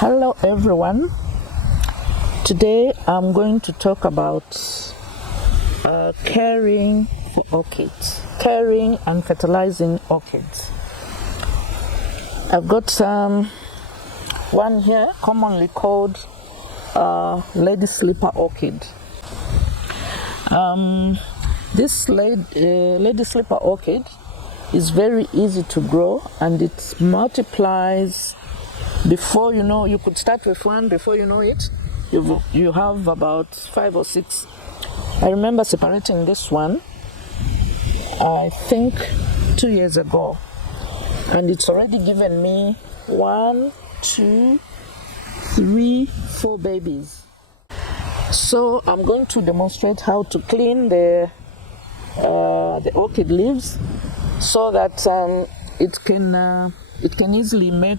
Hello everyone. Today I'm going to talk about caring for orchids, caring and fertilizing orchids. I've got one here commonly called lady slipper orchid. This lady slipper orchid is very easy to grow and it multiplies. Before you know, you could start with one, before you know it, you have about 5 or 6. I remember separating this one, I think 2 years ago, and it's already given me 1, 2, 3, 4 babies. So I'm going to demonstrate how to clean the orchid leaves so that it can easily make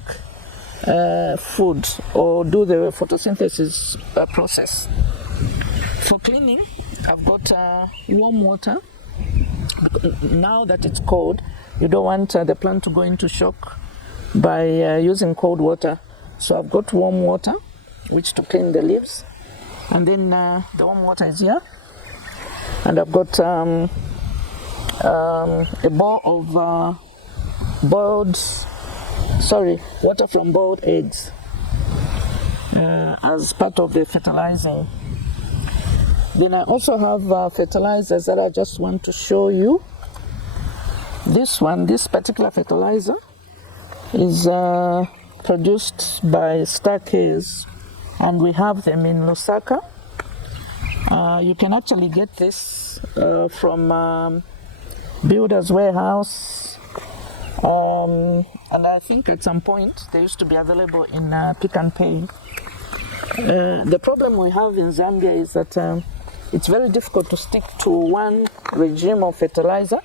food or do the photosynthesis process. For cleaning, I've got warm water. Now that it's cold, you don't want the plant to go into shock by using cold water. So I've got warm water, which to clean the leaves. And then the warm water is here. And I've got a bowl of water from boiled eggs as part of the fertilizing. Then I also have fertilizers that I just want to show you. This particular fertilizer is produced by Starcase, and we have them in Lusaka. You can actually get this from Builder's Warehouse. And I think at some point they used to be available in Pick and Pay. The problem we have in Zambia is that it's very difficult to stick to one regime of fertilizer,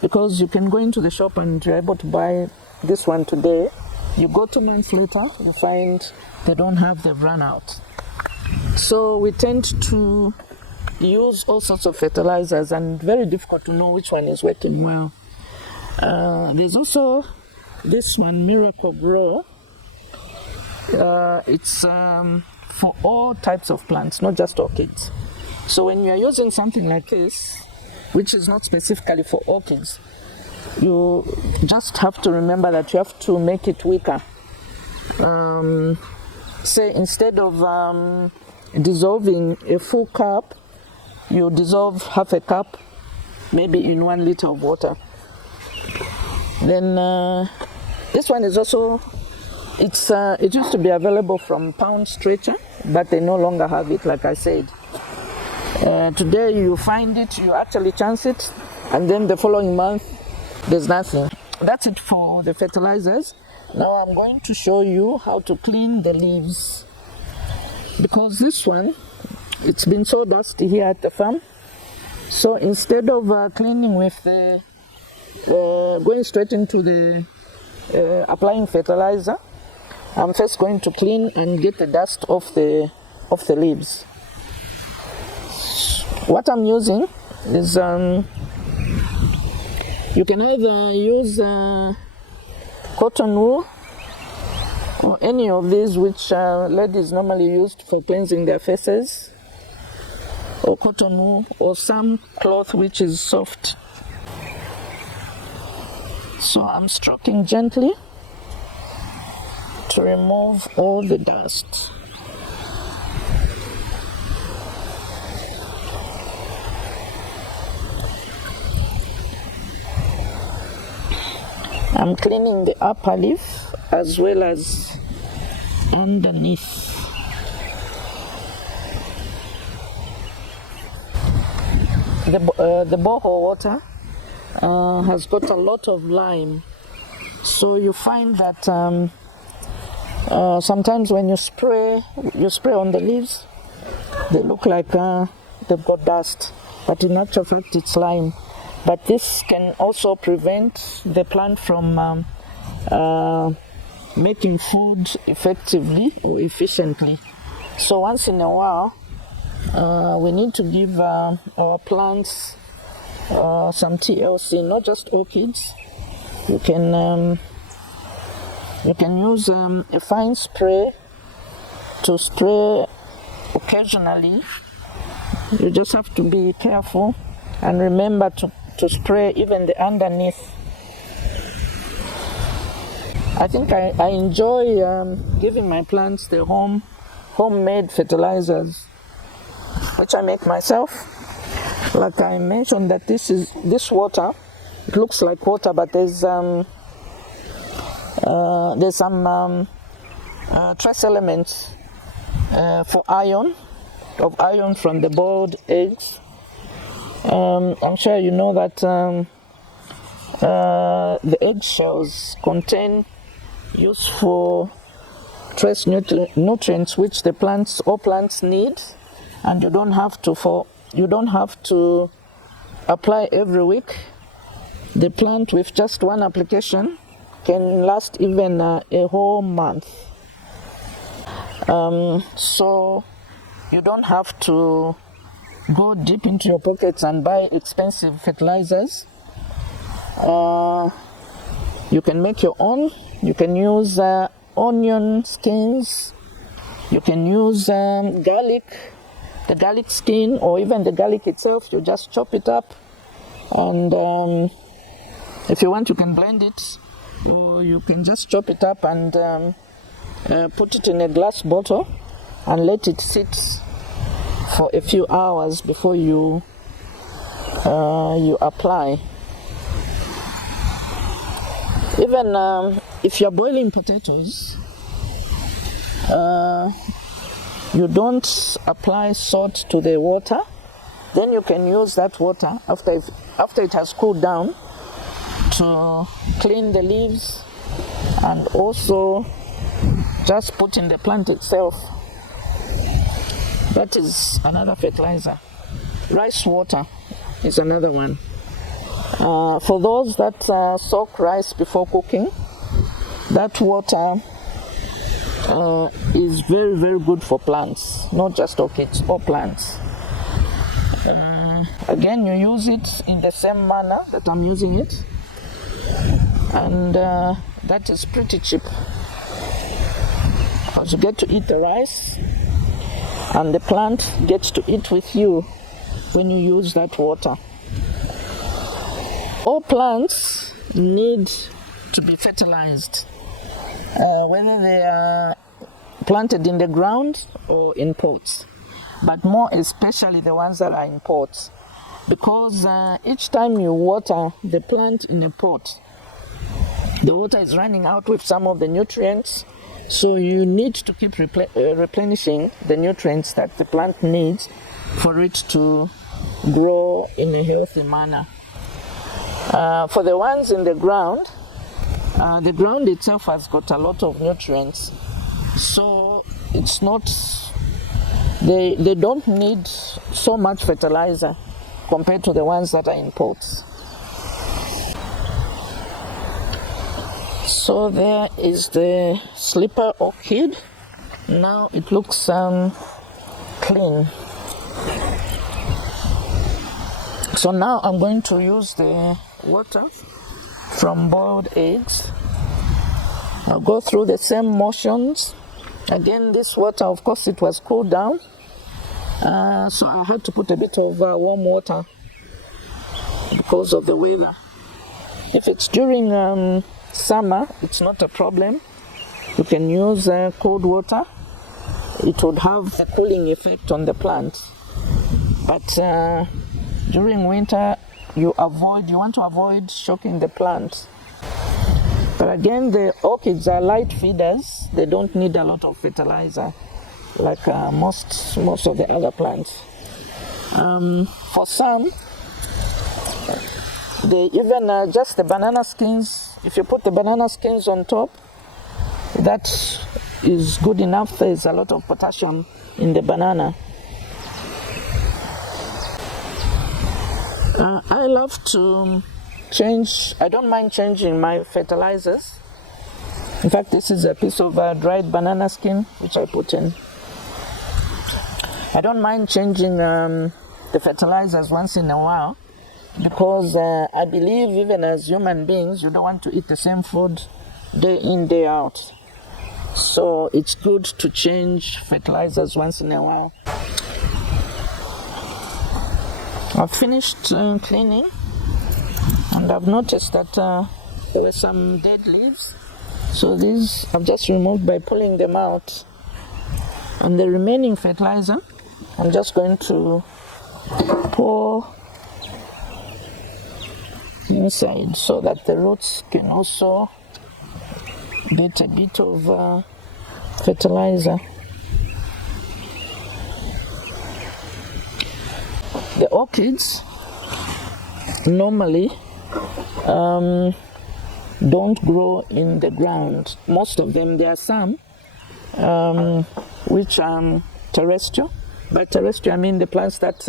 because you can go into the shop and you're able to buy this one today. You go 2 months later, you find they don't have, they've run out. So we tend to use all sorts of fertilizers, and very difficult to know which one is working well. There's also this one, Miracle Grow. It's for all types of plants, not just orchids. So when you're using something like this, which is not specifically for orchids, you just have to remember that you have to make it weaker. Say instead of dissolving a full cup, you dissolve half a cup, maybe in 1 liter of water. Then this one is also, it used to be available from Pound Stretcher, but they no longer have it, like I said. Today you find it, you actually chance it, and then the following month there's nothing. That's it for the fertilizers. Now I'm going to show you how to clean the leaves, because this one, it's been so dusty here at the farm. So instead of cleaning with the going straight into the applying fertilizer, I'm first going to clean and get the dust off the leaves. What I'm using is you can either use cotton wool or any of these which ladies normally use for cleansing their faces, or cotton wool, or some cloth which is soft. So I'm stroking gently to remove all the dust. I'm cleaning the upper leaf as well as underneath. The borehole water has got a lot of lime, so you find that sometimes when you spray on the leaves, they look like they've got dust, but in actual fact it's lime. But this can also prevent the plant from making food effectively or efficiently. So once in a while, we need to give our plants some TLC, not just orchids. You can use a fine spray to spray occasionally. You just have to be careful and remember to spray even the underneath. I think I enjoy giving my plants the homemade fertilizers, which I make myself. Like I mentioned, that this water, it looks like water, but there's some trace elements of iron from the boiled eggs. I'm sure you know that the eggshells contain useful trace nutrients which all plants need, and you don't have to apply every week. The plant with just one application can last even a whole month. So you don't have to go deep into your pockets and buy expensive fertilizers. You can make your own. You can use onion skins. You can use garlic, the garlic skin, or even the garlic itself. You just chop it up, and if you want, you can blend it, or you can just chop it up and put it in a glass bottle and let it sit for a few hours before you apply. Even if you're boiling potatoes, you don't apply salt to the water. Then you can use that water after it has cooled down to clean the leaves, and also just put in the plant itself. That is another fertilizer. Rice water is another one. For those that soak rice before cooking, that water is very, very good for plants, not just orchids, or plants. Again, you use it in the same manner that I'm using it, and that is pretty cheap. Because you get to eat the rice, and the plant gets to eat with you when you use that water. All plants need to be fertilized, whether they are planted in the ground or in pots, but more especially the ones that are in pots, because each time you water the plant in a pot, the water is running out with some of the nutrients, so you need to keep replenishing the nutrients that the plant needs for it to grow in a healthy manner. For the ones in the ground itself has got a lot of nutrients, so it's not, they don't need so much fertilizer compared to the ones that are in pots. So there is the slipper orchid. Now it looks clean. So now I'm going to use the water from boiled eggs. I'll go through the same motions. Again, this water, of course, it was cooled down, so I had to put a bit of warm water because of the weather. If it's during summer, it's not a problem. You can use cold water. It would have a cooling effect on the plant. But during winter, you want to avoid shocking the plant. But again, the orchids are light feeders. They don't need a lot of fertilizer like most of the other plants. For some, they even just the banana skins, if you put the banana skins on top, that is good enough. There's a lot of potassium in the banana. I love to I don't mind changing my fertilizers. In fact, this is a piece of dried banana skin which I put in. I don't mind changing the fertilizers once in a while, because I believe even as human beings, you don't want to eat the same food day in, day out. So it's good to change fertilizers once in a while. I've finished cleaning, and I've noticed that there were some dead leaves. So these I've just removed by pulling them out. And the remaining fertilizer, I'm just going to pour inside so that the roots can also get a bit of fertilizer. The orchids normally don't grow in the ground. Most of them, there are some which are terrestrial. By terrestrial, I mean the plants that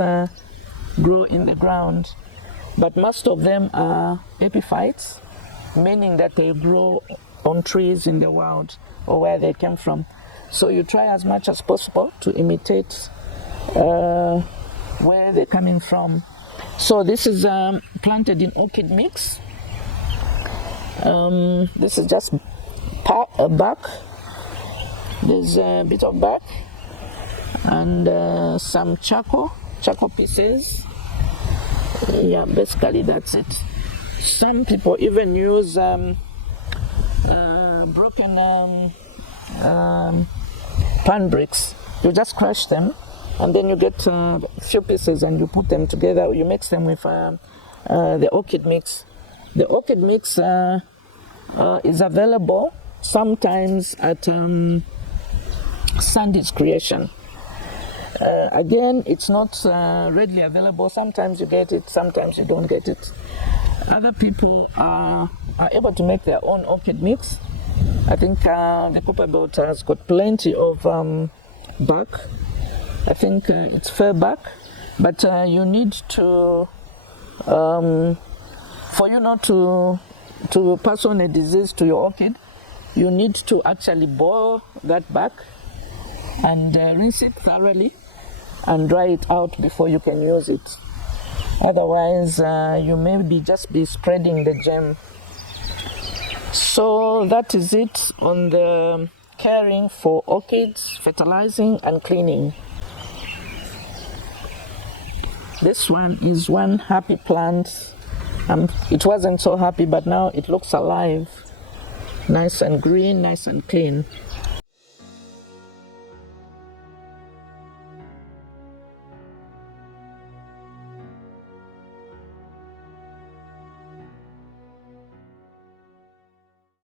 grow in the ground. But most of them are epiphytes, meaning that they grow on trees in the wild or where they came from. So you try as much as possible to imitate where they're coming from. So this is planted in orchid mix. This is just bark. There's a bit of bark and some charcoal pieces. Yeah, basically that's it. Some people even use broken pan bricks. You just crush them, and then you get a few pieces and you put them together. You mix them with the orchid mix. The orchid mix is available sometimes at Sandy's Creation. Again, it's not readily available. Sometimes you get it, sometimes you don't get it. Other people are able to make their own orchid mix. I think the Cooper belt has got plenty of bark. I think it's fir bark, but you need to, for you not to pass on a disease to your orchid, you need to actually boil that bark and rinse it thoroughly and dry it out before you can use it. Otherwise, you may just be spreading the germ. So that is it on the caring for orchids, fertilizing and cleaning. This one is one happy plant. It wasn't so happy, but now it looks alive. Nice and green, nice and clean.